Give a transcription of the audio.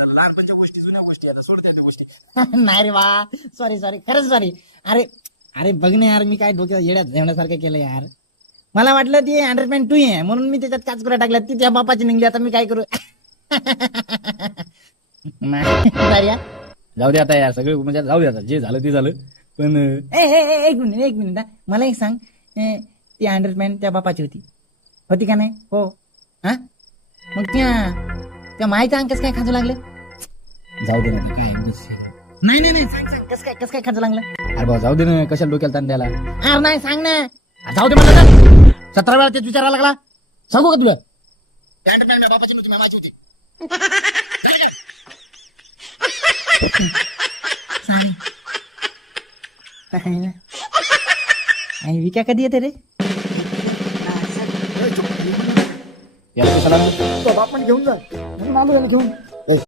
झालं, लहानपणच्या गोष्टी जुन्या गोष्टी आता सोड त्या गोष्टी. नाही रे वा, सॉरी सॉरी, खरंच सॉरी. अरे अरे बघ ना यार, मी काय डोक्यात येड्यात जेवण्यासारखं केलं यार. मला वाटलं ती अंडरपॅन्ट टू आहे म्हणून मी त्याच्यात काचकुऱ्या टाकल्या, ती त्या बापाची निघली. आता मी काय करू? नाही. जाऊ दे आता यार, सगळे म्हणजे जाऊ दे आता, जे झालं ते झालं. पण एक मिनिट एक मिनिट हा. मला एक सांग, ती अंडरपॅन्ट त्या बापाची होती का नाही? हो. हा मग त्या माईच्या अंकस काय खाजू लागलं? जाऊ दे ना, ते काय नाही नाही नाही, सांग सांग, कस काय खाजू लागलं? अरे भाऊ जाऊ दे ना, कशाला डोक्याला ताण द्यायला. अरे नाही, सांग ना. जाऊ दे म्हणलं ना, 17 वेळा तेच विचारायला लागला. सांगू का तुला? त्या अंडरपॅन्ट त्या बापाची नव्हती, मामाची होती. आणि विक्या कधी येते रे? याला कशाला तो बाप पण घेऊन जा म्हणून आलो त्याला घेऊन.